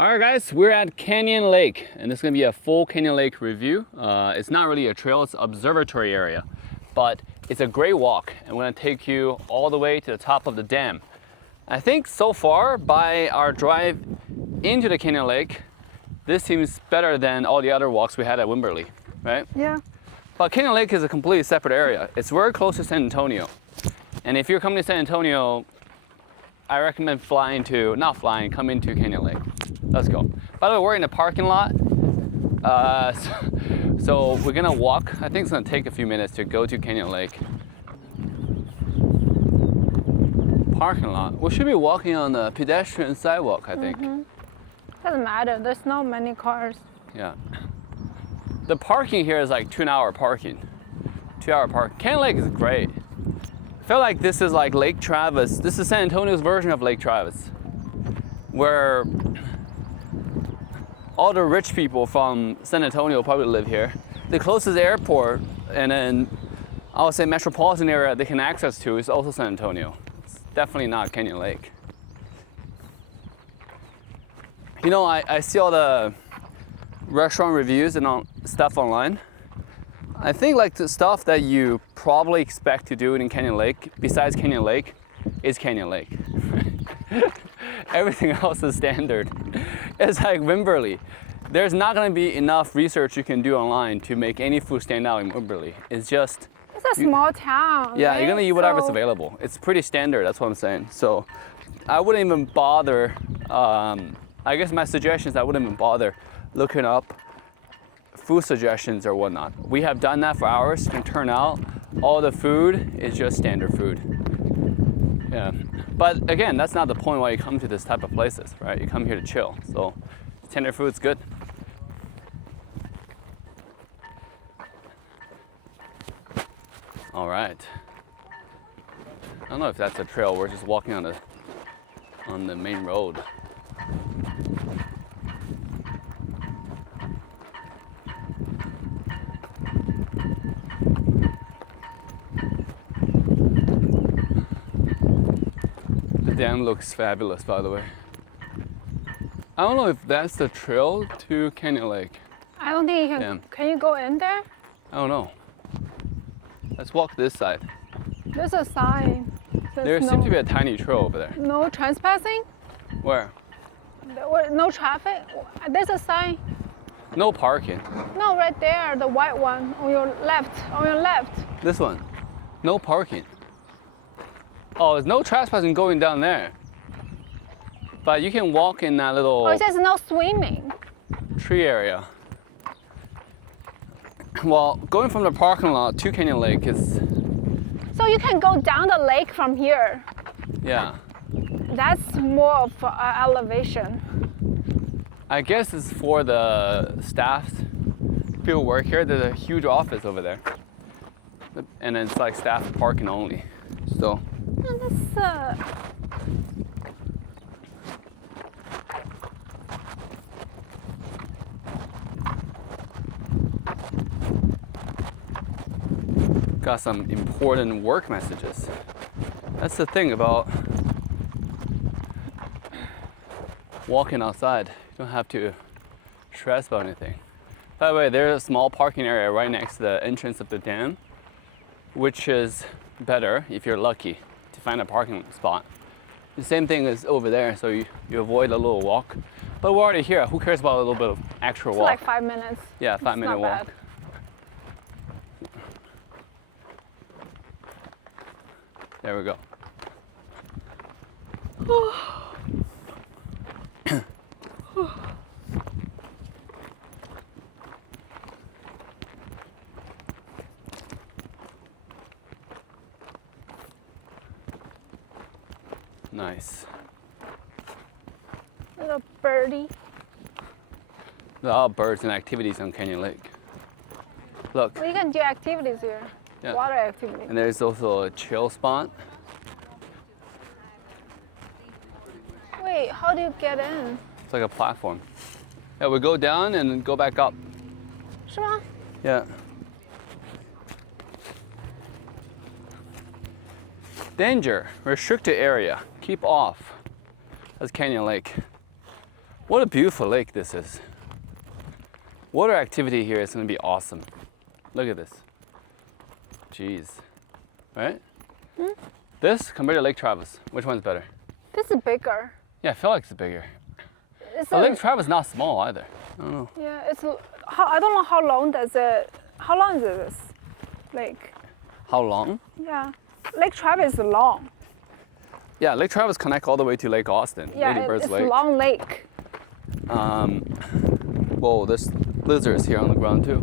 All right, guys, we're at Canyon Lake, and this is gonna be a full Canyon Lake review. It's not really a trail, it's an observatory area, but it's a great walk, and we're gonna take you all the way to the top of the dam. I think so far, by our drive into the Canyon Lake, this seems better than all the other walks we had at Wimberley, right? Yeah. But Canyon Lake is a completely separate area. It's very close to San Antonio. And if you're coming to San Antonio, I recommend come into Canyon Lake. Let's go. By the way, we're in the parking lot. So we're gonna walk. I think it's gonna take a few minutes to go to Canyon Lake. Parking lot. We should be walking on the pedestrian sidewalk, I think. Doesn't matter. There's not many cars. Yeah. The parking here is like 2-hour parking. 2-hour park. Canyon Lake is great. I feel like this is like Lake Travis. This is San Antonio's version of Lake Travis, where all the rich people from San Antonio probably live here. The closest airport and then I would say metropolitan area they can access to is also San Antonio. It's definitely not Canyon Lake. You know, I see all the restaurant reviews and all stuff online. I think like the stuff that you probably expect to do in Canyon Lake, besides Canyon Lake, is Canyon Lake. Everything else is standard. It's like Wimberley. There's not gonna be enough research you can do online to make any food stand out in Wimberley. It's just... It's a small town. Yeah, right? you're gonna eat whatever's available. It's pretty standard, that's what I'm saying. So I wouldn't even bother, I guess my suggestion is I wouldn't even bother looking up food suggestions or whatnot. We have done that for hours and turn out all the food is just standard food. Yeah, but again, that's not the point why you come to this type of places, right? You come here to chill, so standard food's good. All right. I don't know if that's a trail. We're just walking on the main road. The dam looks fabulous, by the way. I don't know if that's the trail to Canyon Lake. I don't think you can. Damn. Can you go in there? I don't know. Let's walk this side. There's a sign. There seems to be a tiny trail over there. No trespassing. Where? No traffic. There's a sign. No parking. No, right there, the white one on your left. On your left. This one. No parking. Oh, there's no trespassing going down there. But you can walk in that little Oh, it says no swimming. tree area. Well, going from the parking lot to Canyon Lake is, So you can go down the lake from here. yeah. That's more of elevation. I guess it's for the staff. People work here. There's a huge office over there. And it's like staff parking only. So, Yeah, that's got some important work messages. That's the thing about walking outside. You don't have to stress about anything. By the way, there's a small parking area right next to the entrance of the dam, which is better if you're lucky to find a parking spot. The same thing is over there, so you avoid a little walk. But we're already here. Who cares about a little bit of actual walk? like 5 minutes. Yeah, It's 5-minute not walk. bad. There we go. Nice. Little birdie. There are birds and activities on Canyon Lake. Look, We can do activities here. Yeah. Water activities. and there's also a chill spot. Wait, how do you get in? It's like a platform. Yeah, we go down and go back up. 是吗? Yeah. Danger, restricted area, keep off. That's Canyon Lake. What a beautiful lake this is. Water activity here is going to be awesome. Look at this. Jeez. Right? This compared to Lake Travis, which one's better? This is bigger. Yeah, I feel like it's bigger. It's But Lake Travis is not small either. I don't know. yeah, it's I don't know how long is this lake? How long? Yeah, Lake Travis is long. Yeah, Lake Travis connects all the way to Lake Austin, Yeah, Lady Bird's it's Lake. long lake. Whoa, there's lizards here on the ground too.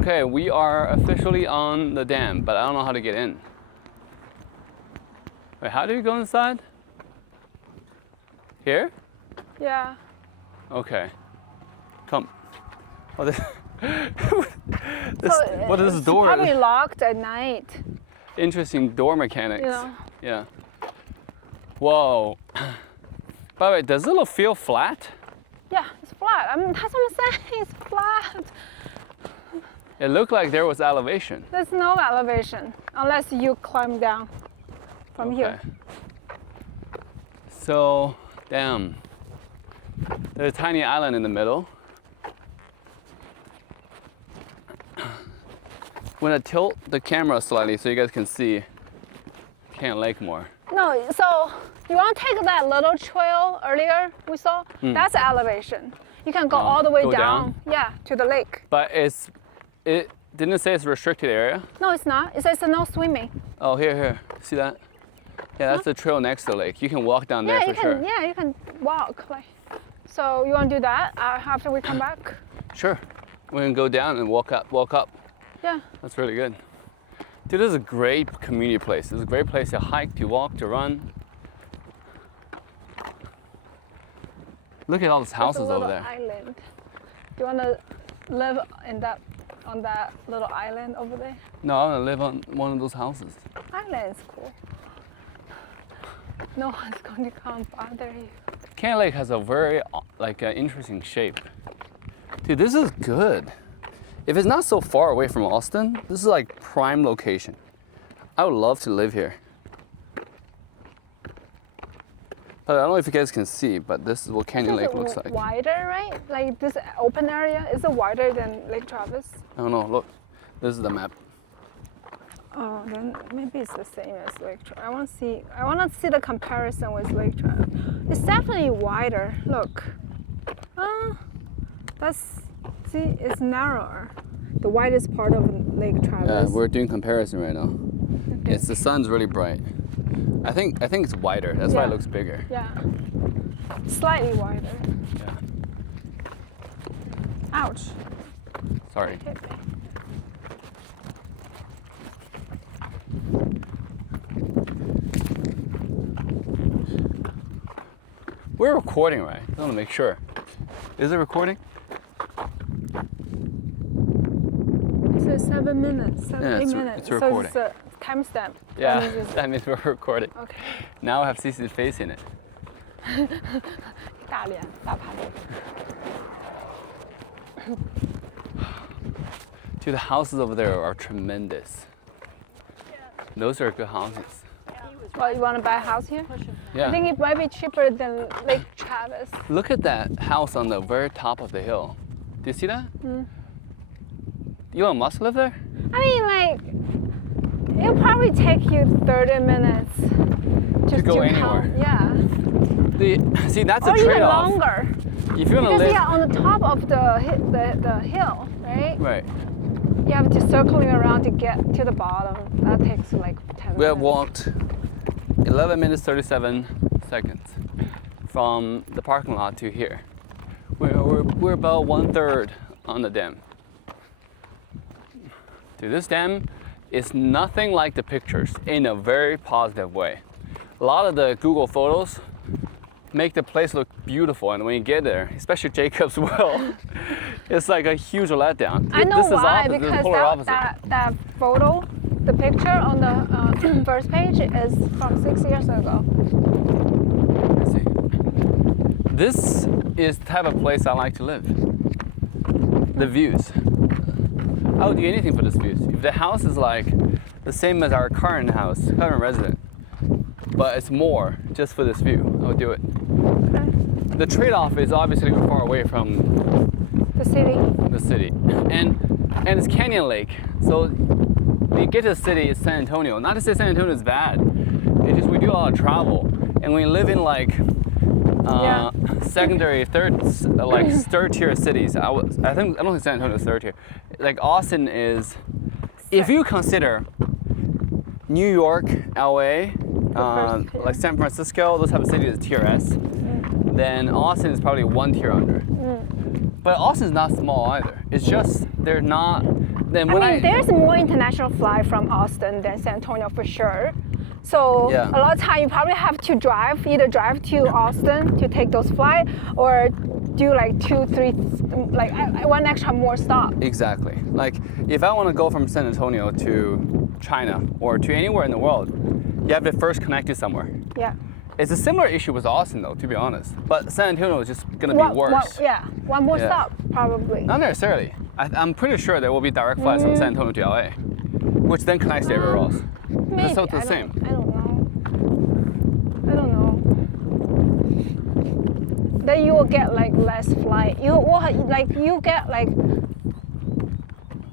Okay, we are officially on the dam, but I don't know how to get in. Wait, how do you go inside? Here? Yeah. Okay. Come. Oh, this, So what is this it's door? Probably locked at night. Interesting door mechanics. Yeah. Yeah. Whoa. By the way, does it feel flat? Yeah, it's flat. I mean, that's what I'm saying. It's flat. It looked like there was elevation. There's no elevation unless you climb down from here. So, damn. There's a tiny island in the middle. I'm gonna tilt the camera slightly so you guys can see Can Lake more. No, so you want to take that little trail earlier we saw? That's elevation. You can go all the way go down? Yeah, to the lake. But it didn't say it's a restricted area. No, it's not. It says no swimming. Oh, here. See that? Yeah, that's the trail next to the lake. You can walk down there Yeah, for you can. sure. Yeah, you can walk. Like, so you want to do that after we come back? Sure. We can go down and walk up. Yeah. That's really good. Dude, this is a great community place. It's a great place to hike, to walk, to run. Look at all these houses There's a over little there. island. Do you want to live on that little island over there? No, I want to live on one of those houses. Island is cool. No one's going to come bother you. Can Lake has a very interesting shape. Dude, this is good. If it's not so far away from Austin, this is like prime location. I would love to live here. But I don't know if you guys can see, but this is what Canyon Lake looks like. Wider, right? Like this open area, is it wider than Lake Travis? I don't know, look. This is the map. Oh, then maybe it's the same as Lake Travis. I want to see the comparison with Lake Travis. It's definitely wider. Look. It's narrower. The widest part of Lake Travis. Yeah, we're doing comparison right now. Okay. Yes, the sun's really bright. I think it's wider. That's why it Yeah. looks bigger. Yeah. Slightly wider. Yeah. Ouch. Sorry. Hit me. We're recording, right? I want to make sure. Is it recording? It says 7 minutes, Yeah, 8 it's minutes. recording. So it's a timestamp. Yeah, That means that means we're recording. okay. Now I have Cici's face in it. 大脸大盘子。 Dude, the houses over there are tremendous. Those are good houses. Well, you want to buy a house here? I Yeah. think it might be cheaper than Lake Travis. Look at that house on the very top of the hill. Do you see that? Elon Musk live there? I mean, like, it'll probably take you 30 minutes just go to anywhere. count. Yeah. See, that's a Or even trade-off. longer. If you want to Because live, yeah, on the top of the hill, right? right? You have to circling around to get to the bottom. That takes like 10 We have minutes. walked 11 minutes 37 seconds from the parking lot to here. We're about 1/3 on the dam. Dude, this dam is nothing like the pictures in a very positive way. A lot of the Google photos make the place look beautiful, and when you get there, especially Jacob's well, it's like a huge letdown. I know This is why, opposite, this is because polar opposite. that photo, the picture on the first page is from 6 years ago. Let's see. This is the type of place I like to live. The views. I would do anything for this views. If the house is like the same as our current house, current resident, but it's more just for this view, I would do it. Okay. the trade-off is obviously we're far away from The city. the city, and it's Canyon Lake. So when you get to the city, it's San Antonio. Not to say San Antonio is bad. It's just we do a lot of travel, and when you live in like secondary, third tier cities, I don't think San Antonio is third tier. Like Austin is, if you consider New York, LA, like San Francisco, those type of cities as tier S, then Austin is probably one tier under. But Austin's not small either. It's just they're not. Then when there's more international flight from Austin than San Antonio for sure. So Yeah. a lot of time you probably have to either drive to Austin to take those flights, or do like 2, 3, like one extra more stop. Exactly. Like if I want to go from San Antonio to China or to anywhere in the world, you have to first connect to somewhere. Yeah. It's a similar issue with Austin though, to be honest. But San Antonio is just gonna be worse. One more Yeah. stop probably. Not necessarily. I'm pretty sure there will be direct flights from San Antonio to LA, which then connects to everywhere else. Maybe. It's not the same. I don't know. Then you will get like less flight. You get like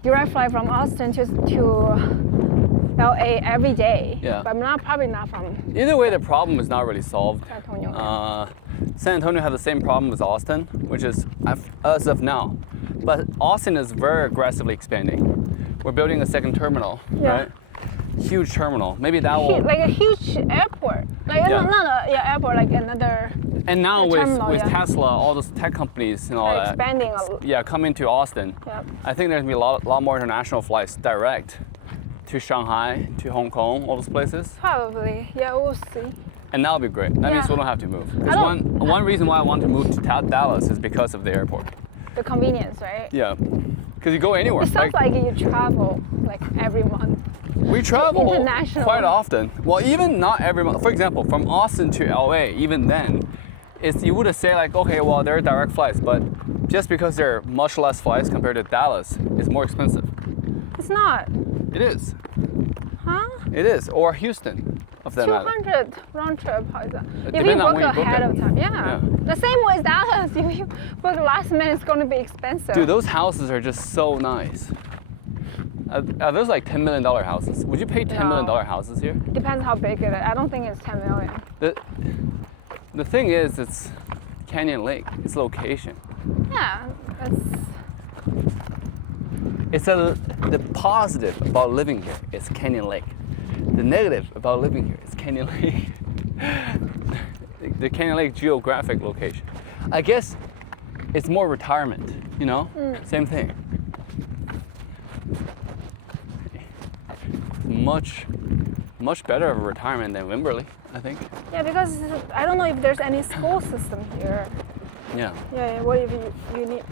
direct flight from Austin to LA every day. Yeah. But probably not from Either way, the problem is not really solved. San Antonio. San Antonio has the same problem as Austin, which is as of now. But Austin is very aggressively expanding. We're building a second terminal, right? Huge terminal. Maybe that will. Like a huge airport. Like airport, like another. And now terminal, with yeah. Tesla, all those tech companies and all that. Expanding a lot. Coming to Austin. Yep. I think there's gonna be a lot more international flights direct to Shanghai, to Hong Kong, all those places. Probably. Yeah, we'll see. And that'll be great. That means Yeah. we don't have to move. Because one reason why I want to move to Dallas is because of the airport. The convenience, right? Yeah. Because you go anywhere. It sounds like you travel like every month. We travel International. quite often. Well, even not every month. For example, from Austin to LA, even then, you would say like, okay, well, there are direct flights, but just because there are much less flights compared to Dallas, it's more expensive. It's not. It is. Huh? It is. Or Houston, of that matter. 200 round trip. How is that? If you Depends on book when you book ahead it. of time. Yeah. Yeah. The same way as Dallas. If you book last minute, it's going to be expensive. Dude, those houses are just so nice. Are those like $10 million houses? Would you pay $10 million houses here? Depends how big it is. I don't think it's 10 million. The thing is, it's Canyon Lake. It's location. Yeah. The positive about living here is Canyon Lake. The negative about living here is Canyon Lake. The Canyon Lake geographic location. I guess it's more retirement, you know? Same thing. Much better of a retirement than Wimberley, I think. Yeah, because I don't know if there's any school system here. Yeah. Yeah. What if you need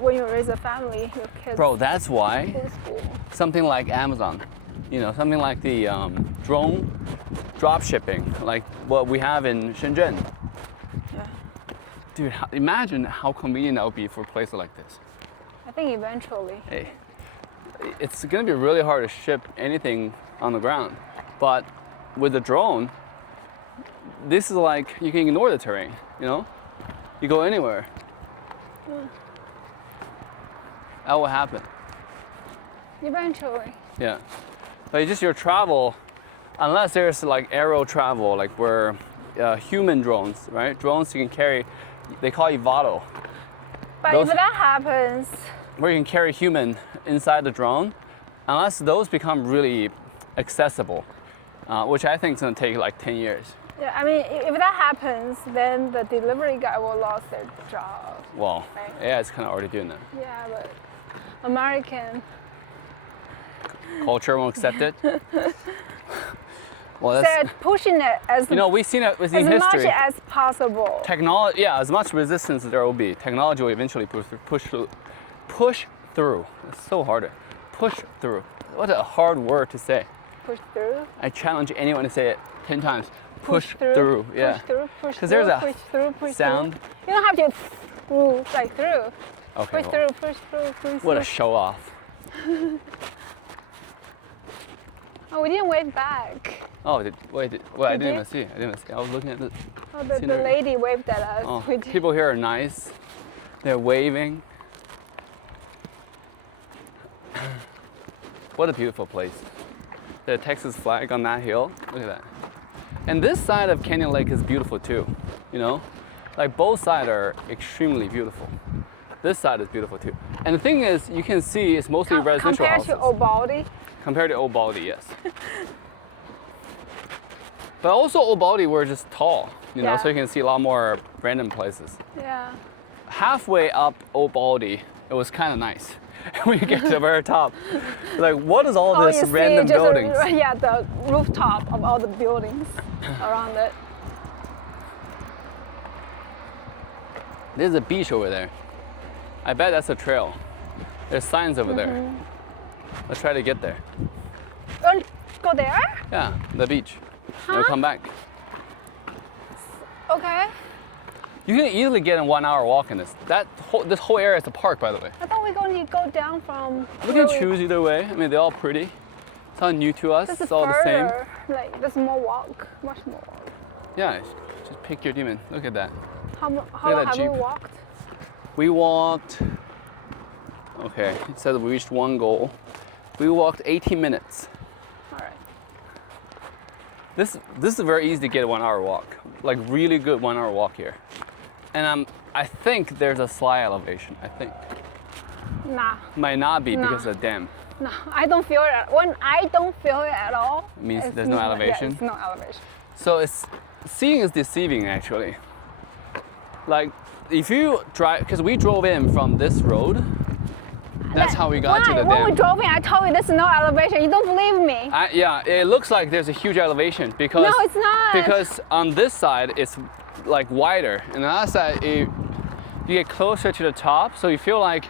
when you raise a family, your kids. Bro, that's why go to school. something like Amazon, something like the drone drop shipping, like what we have in Shenzhen. Yeah. Dude, imagine how convenient that would be for a place like this. I think eventually. Hey, it's gonna be really hard to ship anything on the ground, but with the drone, this is like you can ignore the terrain. You go anywhere. That will happen. Eventually. Yeah, but it's just your travel, unless there's like aero travel, like where human drones, right? Drones you can carry, they call it Vado. But Those- if that happens, where you can carry human inside the drone, unless those become really accessible, which I think is gonna take like 10 years. yeah, I mean, if that happens, then the delivery guy will lose their job. Well, Right. yeah, it's kind of already doing that. Yeah, but American. Culture won't accept it. Well, that's, Said pushing it as we've seen it as in much history. as possible. Technology, yeah, as much resistance as there will be, technology will eventually push through. It's so hard. Push through. What a hard word to say. Push through. I challenge anyone to say it 10 times. Push through. through. Yeah. Push through. Push 'Cause through. there's a push through. Push sound. Through. You don't have to through like through. Okay. Push well, through. Push through. Push what a through. show off. Oh, we didn't wave back. Oh, well, I Did didn't you? even see. I didn't even see. I was looking at the. Oh, the scenery. lady waved at us. Oh, We did. people here are nice. They're waving. What a beautiful place. The Texas flag on that hill. Look at that. And this side of Canyon Lake is beautiful too. You know, like both sides are extremely beautiful. This side is beautiful too. And the thing is, you can see it's mostly residential Compared houses. to Old Baldy. Compared to Old Baldy, yes. But also Old Baldy, we're just tall, you know, Yeah. so you can see a lot more random places. Yeah. Halfway up Old Baldy, it was kind of nice. When you get to the very top, like, what is all Oh, this you see random just buildings? yeah, the rooftop of all the buildings around it. There's a beach over there. I bet that's a trail. There's signs over there. Mm-hmm. Let's try to get there. Go there? Yeah, the beach. We'll Huh? come back. Okay. You can easily get a 1 hour walk in this. This whole area is a park, by the way. I thought we were going to go down from. We can choose either way. I mean, they're all pretty. It's all new to us. This is It's all the same. further. Like, there's more walk. Much more walk. Yeah, just pick your demon. Look at that. How Look long at that have we Jeep. walked? We walked. Okay, it says we reached one goal. We walked 18 minutes. All right. This is very easy to get a 1 hour walk. Like really good 1 hour walk here. And I think there's a slight elevation. I think Nah. might not be Nah. because of the dam. No, I don't feel it. When I don't feel it at all, It means it's there's no not- elevation? Yeah, it's no elevation. So seeing is deceiving actually. Like if you drive, because we drove in from this road. That's how we got to Why? the When we dam. drove in, I told you there's no elevation. You don't believe me. Yeah, it looks like there's a huge elevation because No, it's not. Because on this side it's like wider, and on the other side you get closer to the top, so you feel like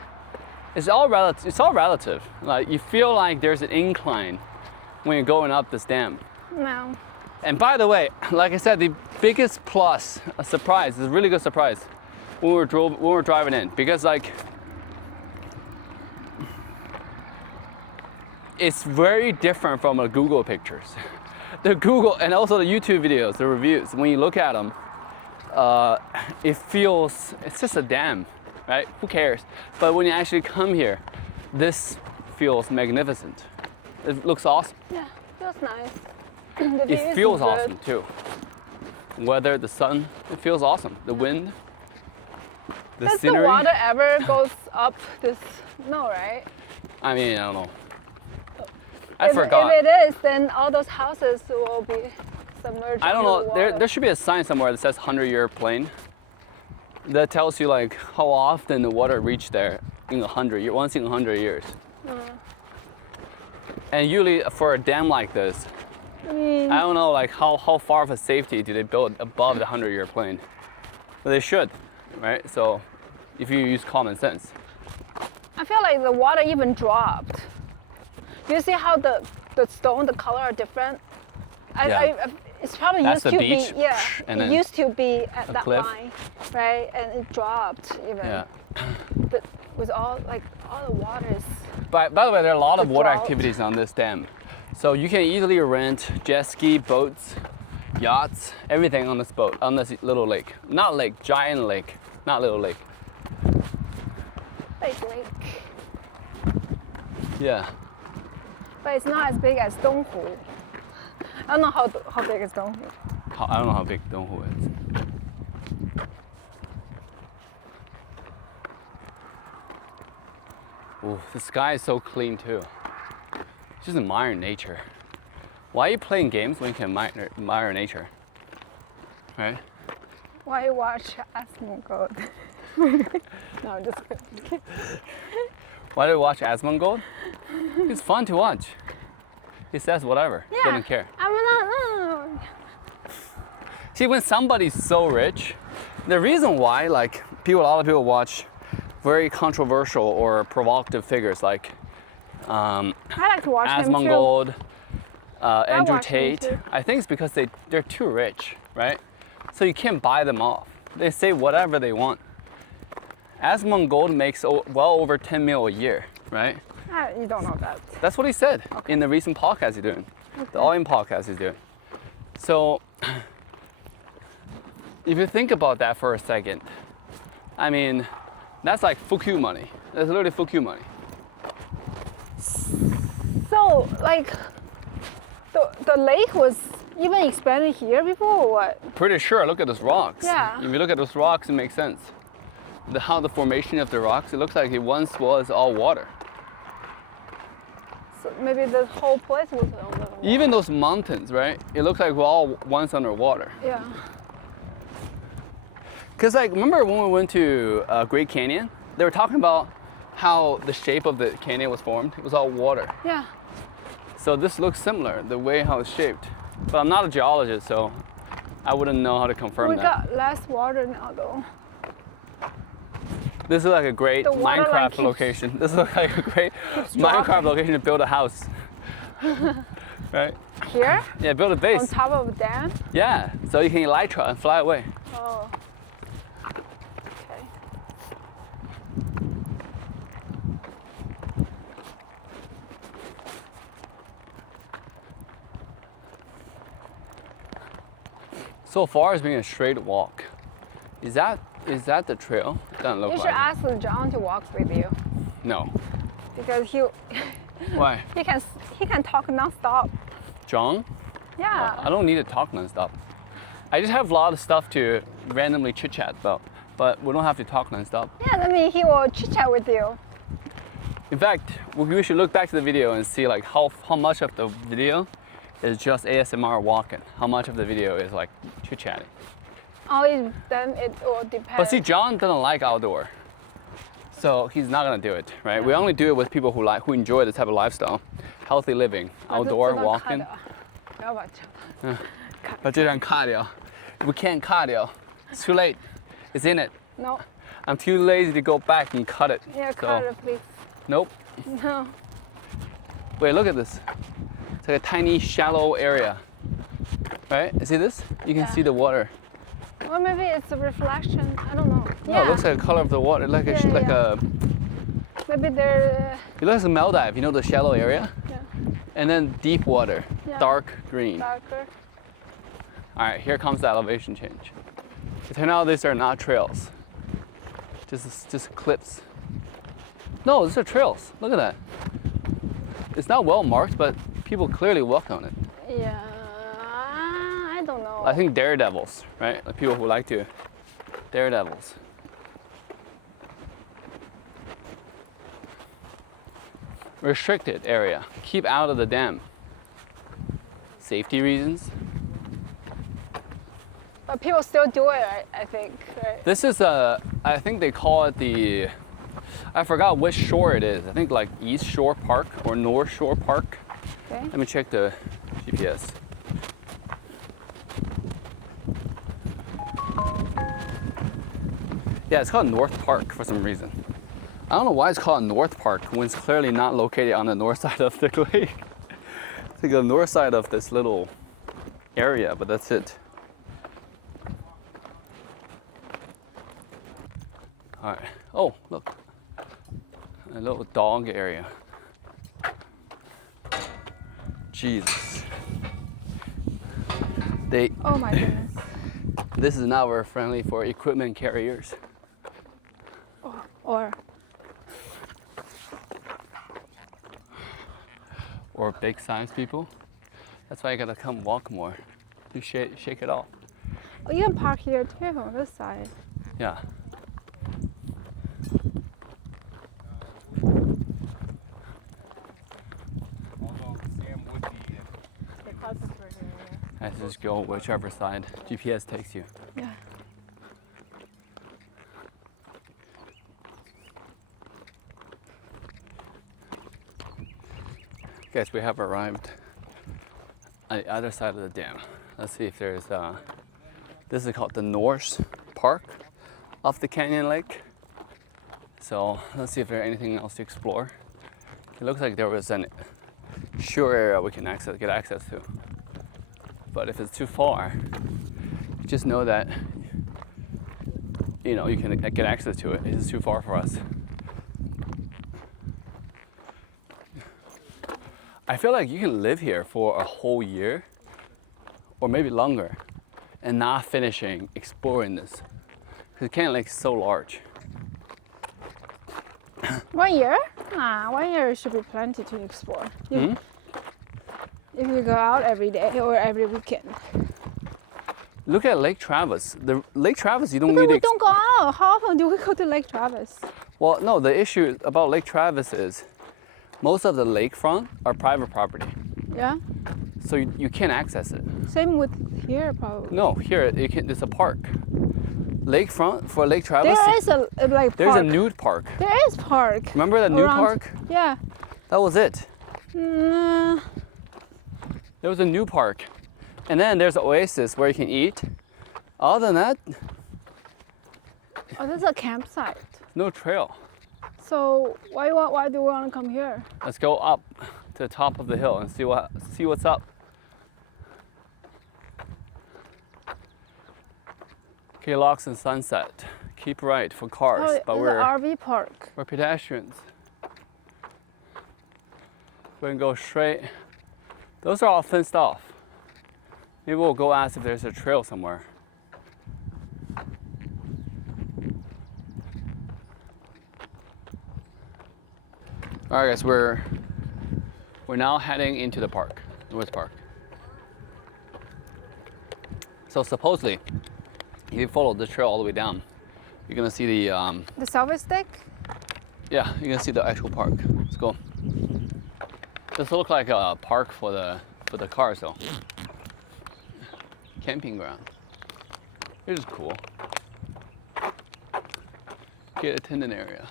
it's all relative. It's all relative. Like you feel like there's an incline when you're going up this dam. No. And by the way, like I said, the biggest plus, a surprise, is a really good surprise when we were driving in, because like it's very different from the Google pictures. The Google and also the YouTube videos, the reviews, when you look at them, it's just a dam, right? Who cares? But when you actually come here, this feels magnificent. It looks awesome. Yeah, feels nice. The view It is feels good. awesome too. Weather, the sun, it feels awesome. The wind, the Does scenery. the water ever goes up this? No, right? I mean, I don't know. I If forgot. it is, then all those houses will be submerged. I don't under know. the water. There should be a sign somewhere that says 100-year plain. That tells you like how often the water reached there in 100 years, once in 100 years. And usually for a dam like this, I don't know like how far of a safety do they build above the 100-year plain. But they should, right? So if you use common sense. I feel like the water even dropped. Do you see how the stone, the color are different? It's probably That's used the to beach, be, yeah. and It then used to be at that cliff. line, right? And it dropped even. Yeah. But with all the waters. By the way, there are a lot of The water drought. activities on this dam. So you can easily rent jet ski, boats, yachts, everything on this boat, on this little lake. Not lake, giant lake, not little lake. Big lake. Yeah. But it's not as big as Donghu. I don't know how big is Donghu. I don't know how big Donghu is. Ooh, the sky is so clean too. Just admire nature. Why are you playing games when you can admire nature? Right? Why watch Asmongold? No, I'm just kidding. Why do you watch Asmongold? It's fun to watch. He says whatever. Yeah. Doesn't care. I'm not. No. See, when somebody's so rich, the reason why, like, a lot of people watch very controversial or provocative figures like I like to watch him too. Asmongold, Andrew watch him Tate. too. I think it's because they're too rich, right? So you can't buy them off. They say whatever they want. Asmongold makes well over 10 mil a year, right? You don't know that. That's what he said in the recent podcast he's doing. The All In podcast is doing. So, if you think about that for a second, I mean, that's like fuck you money. That's literally fuck you money. So, like, the lake was even expanded here before, or what? Pretty sure. Look at those rocks. Yeah. If you look at those rocks, it makes sense. How the formation of the rocks, it looks like it once was all water. So maybe the whole place was under water. Even those mountains, right? It looks like we're all once underwater. Yeah. Cause like, remember when we went to Great Canyon? They were talking about how the shape of the canyon was formed. It was all water. Yeah. So this looks similar, the way how it's shaped. But I'm not a geologist, so I wouldn't know how to confirm We that. got less water now, though. This is like a great The water line Minecraft keeps- location. This is like a great Minecraft dropping. location to build a house. Right? Here? Yeah, build a base. On top of a dam? Yeah, so you can elytra and fly away. Oh. Okay. So far it's been a straight walk. Is that the trail? Doesn't look You should like ask John to walk with you it. No. because Why? he can talk non-stop. John? Yeah. I don't need to talk nonstop. I just have a lot of stuff to randomly chit chat about, but we don't have to talk nonstop. Yeah, I mean, he will chit chat with you. In fact, we should look back to the video and see like how much of the video is just ASMR walking. How much of the video is like chit chatting. Oh, then it will depend. But see, John doesn't like outdoor, so he's not gonna do it, right? We only do it with people who enjoy this type of lifestyle, healthy living, outdoor walking. 不要把这个 But 这样卡掉, we can't cut it. It's too late. It's in it. No. I'm too lazy to go back and cut it. Yeah, So, cut it, please. Nope. No. Wait, look at this. It's like a tiny, shallow area. Right? See this? You can Yeah. see the water. Or maybe it's a reflection. I don't know. No, Yeah. it looks like the color of the water, like Yeah, like yeah. a. Maybe there. It looks like a Maldive. You know the shallow area, Yeah. and then deep water, Yeah. dark green. Darker. All right, here comes the elevation change. It turned out these are not trails. Just cliffs. No, these are trails. Look at that. It's not well marked, but people clearly walked on it. Yeah. I don't know. I think daredevils, right? Like people who like to daredevils. Restricted area. Keep out of the dam. Safety reasons. But people still do it, I think, right? This is I think they call it the, I forgot which shore it is. I think like East Shore Park or North Shore Park. Okay. Let me check the GPS. Yeah, it's called North Park for some reason. I don't know why it's called North Park when it's clearly not located on the north side of the lake. It's like the north side of this little area, but that's it. All right. Oh, look. A little dog area. Jesus. Oh my goodness. This is not very friendly for equipment carriers. Or big size people. That's why you gotta come walk more. You shake it off. Oh, you can park here too on this side. Yeah. I just go whichever side GPS takes you. Yeah. Guys, we have arrived on the other side of the dam. Let's see if there's, this is called the North Park of the Canyon Lake. So let's see if there's anything else to explore. It looks like there was an shore area we can get access to. But if it's too far, just know that, you know, you can get access to it. It's too far for us. I feel like you can live here for a whole year or maybe longer and not finishing exploring this. Because Canyon Lake is so large. 1 year? Nah, 1 year should be plenty to explore. If you go out every day or every weekend. Look at Lake Travis. The Lake Travis, you don't But need we don't go out. How often do we go to Lake Travis? Well, no, the issue about Lake Travis is most of the lakefront are private property. Yeah. So you can't access it. Same with here, probably. No, here you can. There's a park. Lakefront for Lake Travis. There is a like There's park. a nude park. There is park. Remember that nude around- park? Yeah. That was it. Mm, There was a new park, and then there's an oasis where you can eat. Other than that, oh, this is a campsite. no trail. So why do we want to come here? Let's go up to the top of the hill and see what's up. Okay, Locks and Sunset. Keep right for cars, Oh, but it's we're an RV park. pedestrians. We can go straight. Those are all fenced off. Maybe we'll go ask if there's a trail somewhere. All right, guys, we're now heading into the park, North Park. So supposedly, if you follow the trail all the way down, you're gonna see the The selfie stick? yeah, you're gonna see the actual park. Let's go. This looks like a park for the cars though. Camping ground. This is cool. Gate attendant area.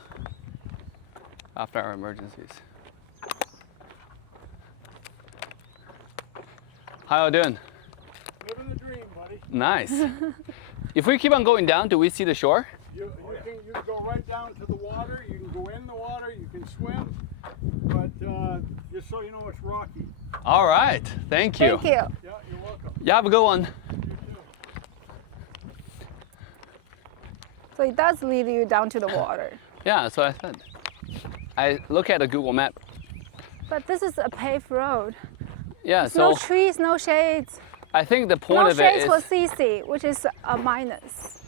After our emergencies. How y'all doing? Living the dream, buddy. Nice. If we keep on going down, do we see the shore? You can go right down to the water. You can go in the water. You can swim. But just so you know, it's rocky. All right. Thank you. Thank you. Yeah, you're welcome. Yeah, have a good one. You too. So it does lead you down to the water. Yeah, that's what I said. I look at a Google map. But this is a paved road. Yeah, No so trees, no shades. I think the point No of it shades is. for Cici, which is a minus.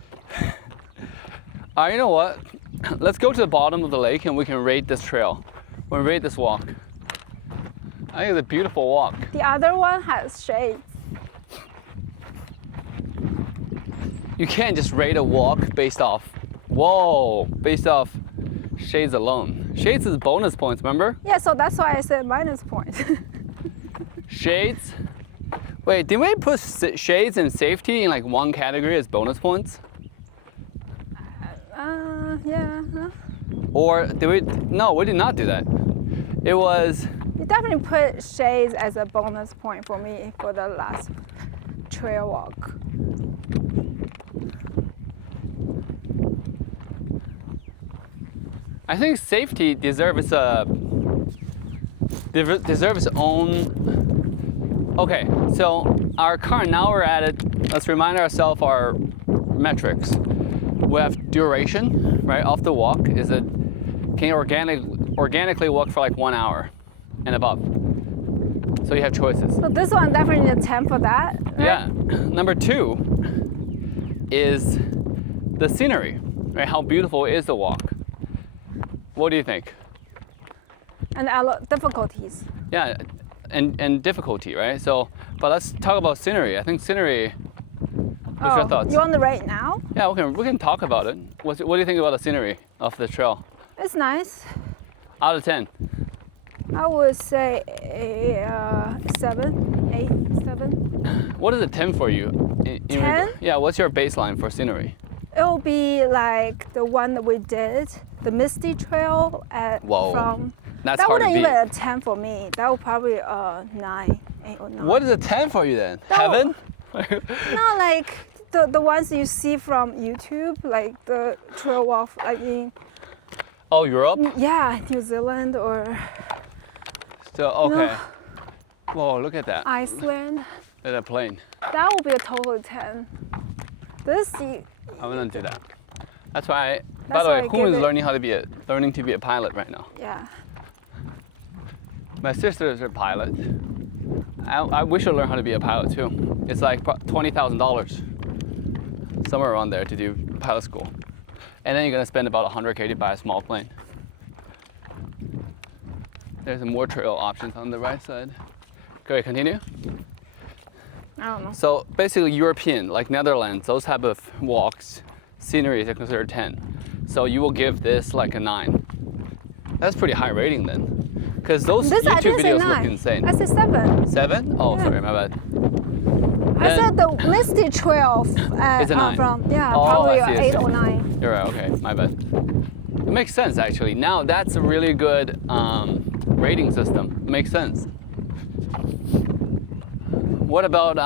You know what? Let's go to the bottom of the lake and we can rate this trail. We'll rate this walk. I think it's a beautiful walk. The other one has shades. You can't just rate a walk based off shades alone. Shades is bonus points, remember? Yeah, so that's why I said minus point. Shades. Wait, did we put shades and safety in like one category as bonus points? Yeah. Huh? Or did we? No, we did not do that. It was. You definitely put shades as a bonus point for me for the last trail walk. I think safety deserves its own. Okay, so our car, now we're at it. Let's remind ourselves our metrics. We have duration, right, off the walk. Is it can you organically walk for like 1 hour and above? So you have choices. So this one definitely a 10 for that. Right? Yeah. Number 2 is the scenery, right? How beautiful is the walk? What do you think? And difficulties. Yeah, and difficulty, right? So, but let's talk about scenery. I think scenery. What's your thoughts? You want the rate now? Yeah, we can talk about it. What do you think about the scenery of the trail? It's nice. Out of 10. I would say 7, 8, 7. What is a 10 for you? 10? Yeah. What's your baseline for scenery? It will be like the one that we did, the Misty Trail Whoa. from. That's That hard to wouldn't beat. even a 10 for me. That would probably 9, 8 or 9. What is a 10 for you then? That Heaven? No, like the ones you see from YouTube, like the trail walk, like in Oh, Europe? yeah, New Zealand or So okay. Whoa, look at that. Iceland. Look at that plane. That would be a total 10. This you, I'm gonna do that. That's why. By That's the way, why I Hoon give is it- learning to be a pilot right now. yeah. My sister is a pilot. I wish I learned how to be a pilot too. It's like $20,000, somewhere around there to do pilot school. And then you're gonna spend about $100K to buy a small plane. There's more trail options on the right side. Okay, continue. I don't know. So basically European, like Netherlands, those type of walks, sceneries are considered 10. So you will give this like a 9. That's pretty high rating then. Because those This I YouTube didn't say videos look 9. insane. I said 7. 7? Oh, Yeah. sorry, my bad. I Then- said the Misty Trail It's a 9. from, yeah, Oh, probably I see, I 8 see. or 9. You're right, okay, my bad. It makes sense actually. Now that's a really good rating system. It makes sense. What about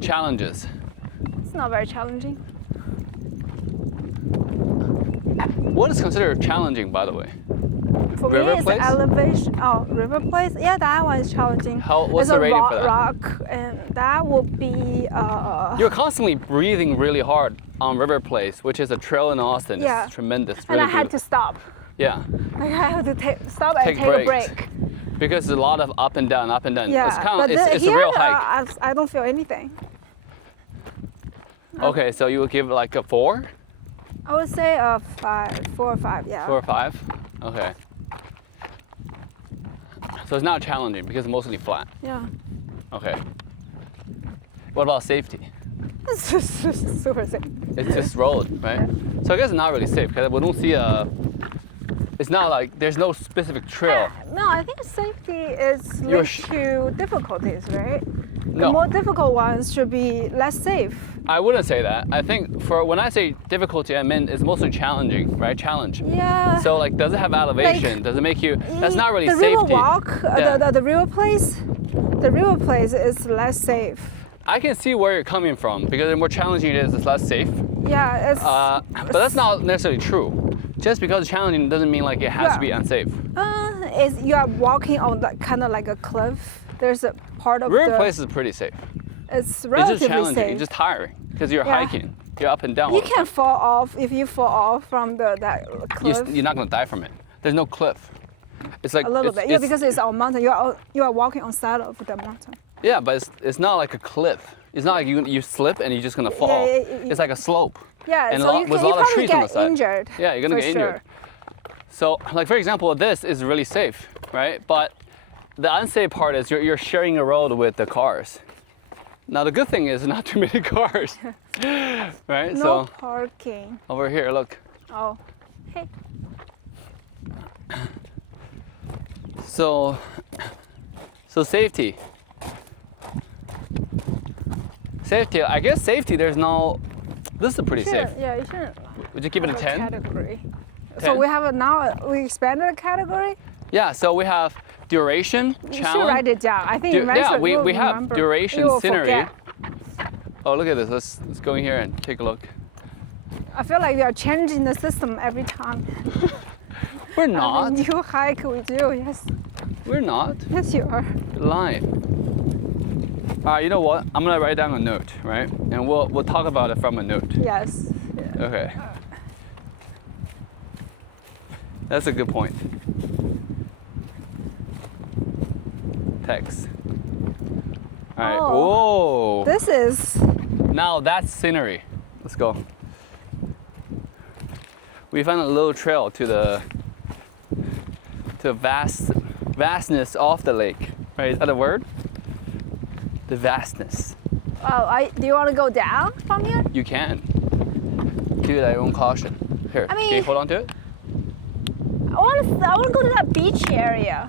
challenges? It's not very challenging. What is considered challenging, by the way? For River me, it's Place? elevation. Oh, River Place. Yeah, that one is challenging. What's it's the a rating rock, for that? rock, and that would be. You're constantly breathing really hard on River Place, which is a trail in Austin. Yeah. It's tremendous. And Really I had to beautiful. stop. Yeah, Like I had to stop and Take take a breaks. break. because there's a lot of up and down, up and down. Yeah, It's kind but of it's here, a real hike. I don't feel anything. Okay, so you would give it like a 4? I would say a 5, 4 or 5. Yeah. 4 or 5? Okay. So it's not challenging because it's mostly flat. Yeah. Okay. What about safety? It's just super safe. It's just road, right? So I guess it's not really safe because we don't see it's not like there's no specific trail. No, I think safety is You're linked to difficulties, right? The No. more difficult ones should be less safe. I wouldn't say that. I think for when I say difficulty, I mean it's mostly challenging, right? Challenge. Yeah. So like, does it have elevation? Does it make you? That's not really the safety. river walk, Yeah. the river place. The river place is less safe. I can see where you're coming from because the more challenging it is, it's less safe. Yeah, it's. But that's not necessarily true. Just because it's challenging doesn't mean like it has to be unsafe. It's you are walking on the kind of like a cliff. There's a part of River the. Place is pretty safe. It's It's relatively just challenging. safe. It's just tiring because you're Yeah. hiking. You're up and down. You all the can fall off if you fall off from that time. cliff. You're not gonna die from it. There's no cliff. It's like A little it's- bit, yeah, because it's on mountain. You are walking on side of the mountain. yeah, but it's not like a cliff. It's not like you slip and you're just gonna fall. yeah, It's like a slope. Yeah, And so you with can a lot of probably trees on the get side. injured. Yeah, you're gonna for get injured. sure. So, like for example, this is really safe, right? But the unsafe part is you're sharing a road with the cars. Now the good thing is not too many cars, right? No So parking. over here, look. Oh, hey. So safety. Safety. I guess safety. There's no. This is pretty safe. Yeah, you shouldn't. Would you give it a have 10? Category. 10? So we have we expanded a category. Yeah. So we have duration, You should challenge. write it down. I think Yeah, eventually we you'll have remember. duration, You will scenery. forget. Oh, look at this. Let's go in here and take a look. I feel like we are changing the system every time. We're Every not. new hike we do. Yes, We're not. yes you are. You're lying. All right. You know what? I'm gonna write down a note, right? And we'll talk about it from a note. Yes. Yeah. Okay. That's a good point. Text. All right. Oh. Whoa. This is. Now that's scenery. Let's go. We found a little trail to the vastness of the lake. Right? Is that a word? The vastness. Oh, do you want to go down from here? You can. Do it at your own caution. Here, I mean- can you hold on to it? I want to go to that beach area.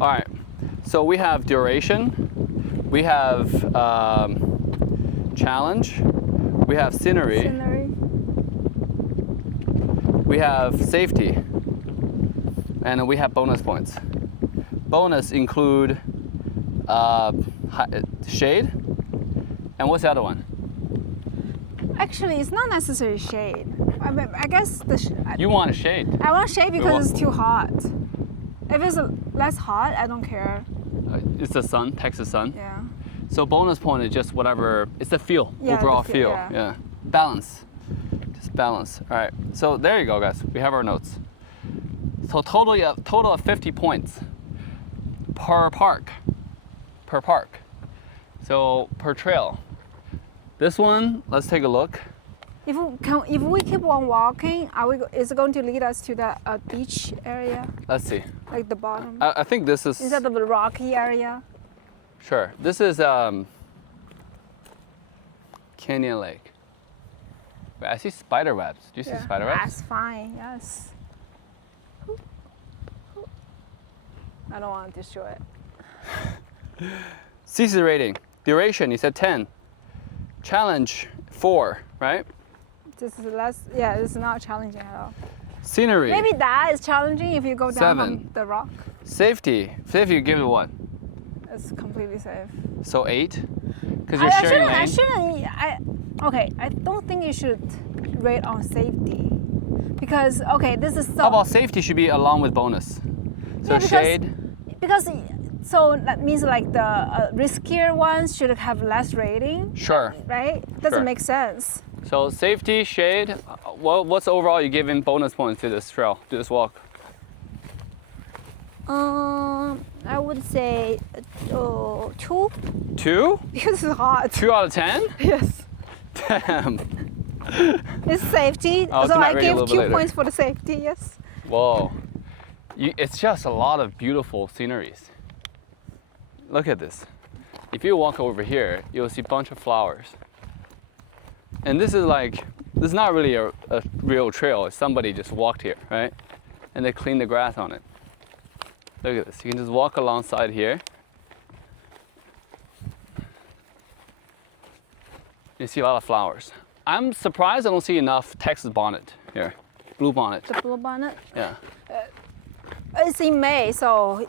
All right. So we have duration. We have challenge. We have scenery. Scenery. We have safety. And we have bonus points. Bonus include shade. And what's the other one? Actually, it's not necessarily shade. I guess You want a shade. I want shade want- because it's too hot. If it's less hot, I don't care. It's the sun, Texas sun. Yeah. So bonus point is just whatever. It's the feel, Yeah, the overall feel, feel. yeah. Balance. Just balance. All right. So there you go, guys. We have our notes. So total of 50 points per park. So per trail. This one, let's take a look. If we keep on walking, is it going to lead us to the beach area, Let's see. like the bottom, I think this is instead of the rocky area? sure. This is Canyon Lake. Wait, I see spider webs. Do you see spider webs? That's fine. Yes. I don't want to destroy it. Cici rating. Duration, you said 10. Challenge, 4, right? This is less. Yeah, this is not challenging at all. Scenery. Maybe that is challenging if you go down 7. on the rock. Safety. Safety, you give it what? It's completely safe. So 8? Because you're sharing lane. Okay, I don't think you should rate on safety. Because, okay, this is so. How about safety should be along with bonus? So Yeah, because- shade. Because, so that means like the riskier ones should have less rating, Sure. right? Doesn't Sure. make sense. So safety, shade. What's overall you giving bonus points to this trail, to this walk? I would say 2 2? because it's hot. 2 out of 10? Yes. Damn. It's safety, I'll so come I back ready a give little bit 2 later. points for the safety. Yes. Whoa. It's just a lot of beautiful sceneries. Look at this. If you walk over here, you'll see a bunch of flowers. And this is not really a real trail. Somebody just walked here, right? And they cleaned the grass on it. Look at this. You can just walk alongside here. You see a lot of flowers. I'm surprised I don't see enough Texas bonnet here. Blue bonnet. The blue bonnet. Yeah. It's in May, so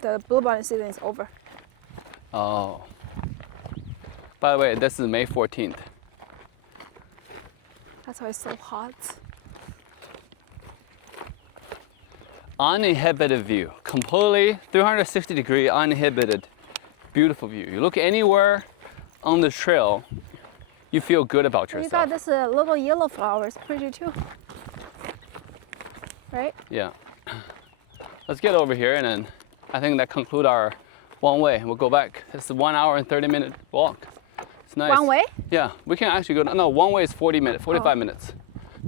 the blue bonnet season is over. Oh. By the way, this is May 14th. That's why it's so hot. Uninhibited view. Completely 360-degree uninhibited. Beautiful view. You look anywhere on the trail, you feel good about You yourself. got this little yellow flower. It's pretty too. Right? Yeah. Let's get over here and then I think that conclude our one way. We'll go back. It's a 1 hour and 30-minute walk. It's nice. One way? Yeah, we can actually go. No, one way is 45 minutes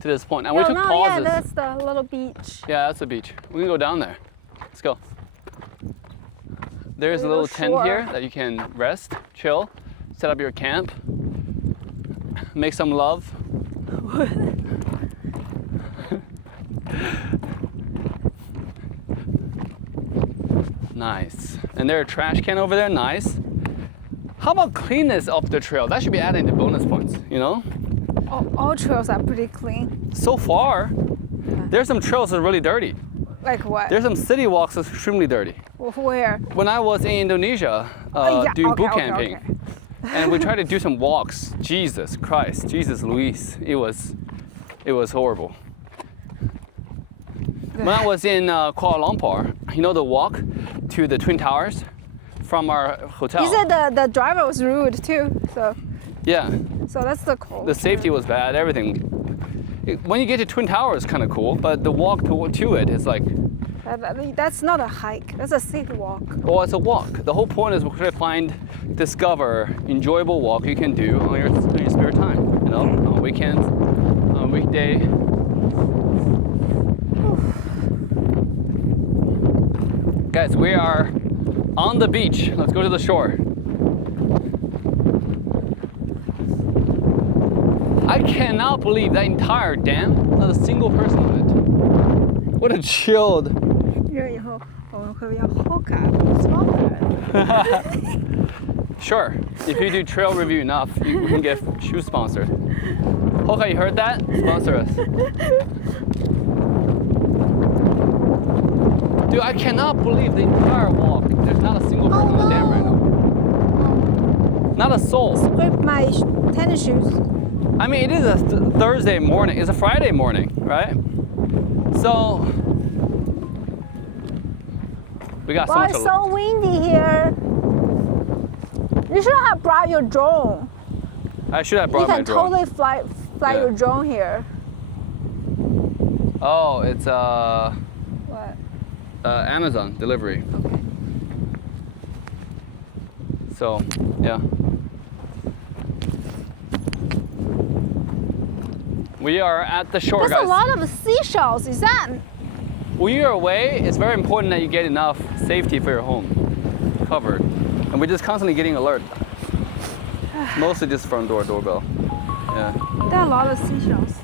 to this point. And we No, took yeah, pauses. that's the little beach. Yeah, that's the beach. We can go down there. Let's go. There's a Little little tent shore. here that you can rest, chill, set up your camp, make some love. Nice. And there's a trash can over there. Nice. How about cleanness of the trail? That should be adding to bonus points, you know? All trails are pretty clean. So far, there's some trails that are really dirty. Like what? There's some city walks that's extremely dirty. Where? When I was in Indonesia doing boot camping, and we tried to do some walks, Jesus Christ, Jesus Luis, it was horrible. When I was in Kuala Lumpur, you know the walk to the Twin Towers from our hotel? You said the driver was rude too, so Yeah, that's the cool. the safety was bad, everything. When you get to Twin Towers, it's kind of cool, but the walk to it is like, That's not a hike. That's a city walk. well, it's a walk. The whole point is we're trying to find, discover enjoyable walk you can do on your spare time. You know, on weekends, on weekday. Guys, we are on the beach. Let's go to the shore. I cannot believe that entire dam, not a single person on it. What a chilled. 热以后我们会要 Hoka sponsor. Sure, if you do trail review enough, you can get shoe sponsored. Hoka, you heard that? Sponsor us. Dude, I cannot believe the entire walk. There's not a single person on the dam right now. Not a soul. With my tennis shoes. I mean, it is a Thursday morning. It's a Friday morning, right? So we got so Wow, much. it's so windy here. You should have brought your drone. I should have You brought my can drone. totally fly Yeah. your drone here. Oh, it's What? Amazon delivery. Okay. So, yeah. We are at the shore, There's guys. a lot of seashells. Is that? When you're away, it's very important that you get enough safety for your home covered. And we're just constantly getting alert. Mostly just front door doorbell. Yeah. There are a lot of seashells.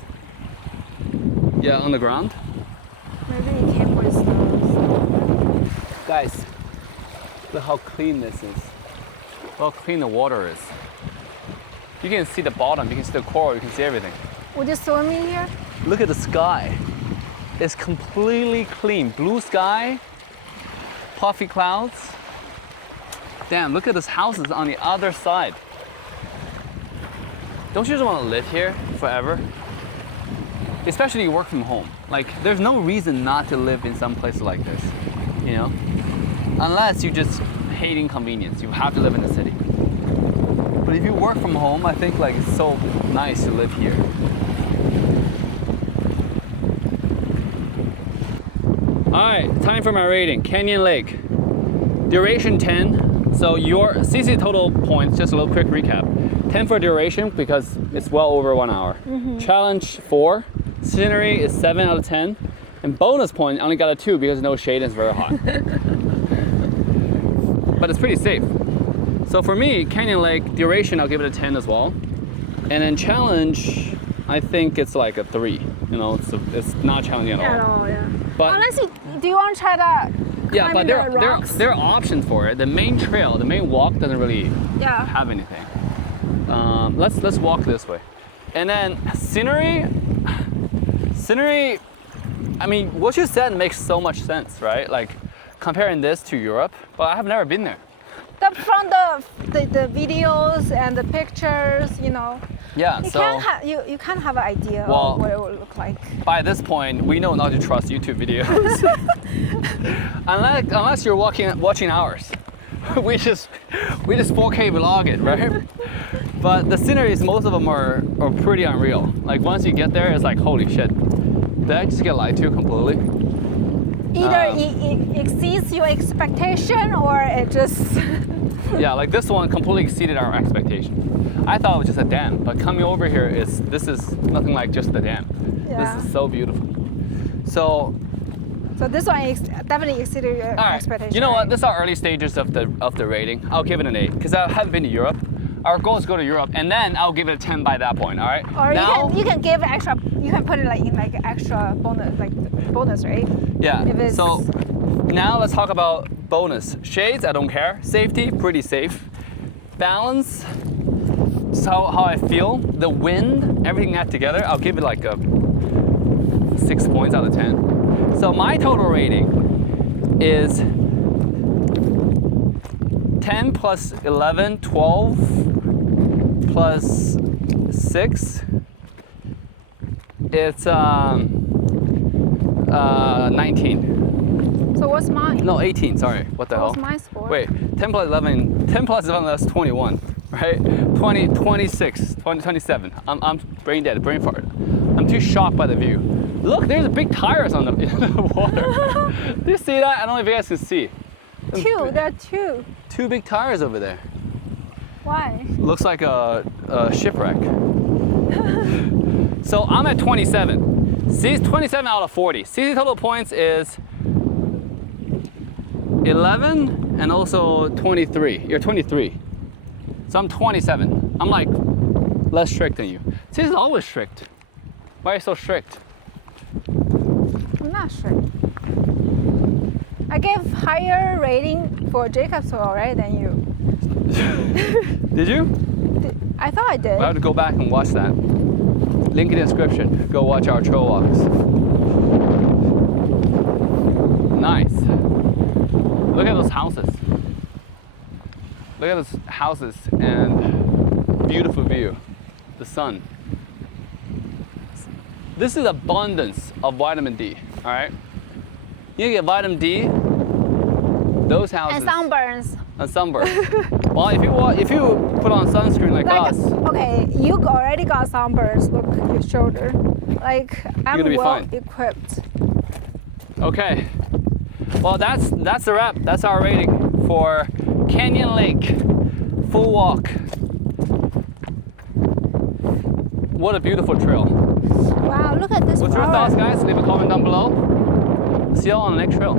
Yeah, on the ground. Maybe it came with those. Guys, look how clean this is. Look how clean the water is. You can see the bottom, you can see the coral, you can see everything. Would you swim in here? Look at the sky. It's completely clean. Blue sky, puffy clouds. Damn, look at these houses on the other side. Don't you just want to live here forever? Especially you work from home. Like, there's no reason not to live in some place like this, you know? Unless you just hate inconvenience. You have to live in the city. But if you work from home, I think like it's so nice to live here. All right, time for my rating. Canyon Lake. Duration 10. So your Cici total points, just a little quick recap. 10 for duration because it's well over 1 hour. Challenge 4. Scenery is 7 out of 10. And bonus point, I only got a 2 because no shade and it's very hot. But it's pretty safe. So for me, Canyon Lake, duration, I'll give it a 10 as well. And then challenge, I think it's like a 3. You know, it's not challenging at all. Yeah. But Unless do you want to try that? yeah, but there are options for it. The main trail, the main walk doesn't really Yeah. have anything. Let's walk this way. And then scenery, I mean, what you said makes so much sense, right? Like comparing this to Europe, but I have never been there. From the videos and the pictures, you know, Yeah, you so can have an idea Well, of what it will look like. by this point, we know not to trust YouTube videos. unless you're watching ours. we just 4K vlog it, right? But the sceneries, most of them are pretty unreal. Like once you get there, it's like, holy shit. Did I just get lied to completely? Either it exceeds your expectation or it just Yeah, like this one completely exceeded our expectation. I thought it was just a dam, but coming over here this is nothing like just the dam. Yeah. This is so beautiful. So, So this one definitely exceeded your all right, expectation. you know what? right? This is our early stages of the rating. I'll give it an 8 because I haven't been to Europe. Our goal is to go to Europe, and then I'll give it a 10 by that point. All right. Or now, you can give extra. You can put it like in like extra bonus, right? yeah. if it's- So now let's talk about bonus. Shades, I don't care. Safety, pretty safe. Balance, so how I feel. The wind, everything that together, I'll give it like a 6 points out of 10. So my total rating is 10 plus 11, 12 plus 6. It's 19. So what's mine? No, 18, sorry. What the hell? What's my score? Wait, 10 plus 11, that's 21, right? 20, 26, 20, 27. I'm brain dead, brain fart. I'm too shocked by the view. Look, there's big tires on the, in the water. Do you see that? I don't know if you guys can see. There are two. 2 big tires over there. Why? Looks like a shipwreck. So I'm at 27. C's 27 out of 40. C's total points is 11 and also 23. You're 23. So I'm 27. I'm like less strict than you. C's always strict. Why are you so strict? I'm not sure. I gave higher rating for Jacob's soil, right, than you. Did you? I thought I did. I have to go back and watch that. Link in the description. Go watch our trail walks. Nice. Look at those houses. Look at those houses and beautiful view. The sun. This is abundance of vitamin D, all right? You get vitamin D, those houses. And sunburns. And sunburn. Well, if you put on sunscreen like us, Okay, you already got sunburns. Look, your shoulder. Like, I'm gonna be well fine. equipped. okay. Well, that's a wrap. That's our rating for Canyon Lake full walk. What a beautiful trail. Wow, look at this What's your flower. thoughts, guys? Leave a comment down below. See y'all on the next trail.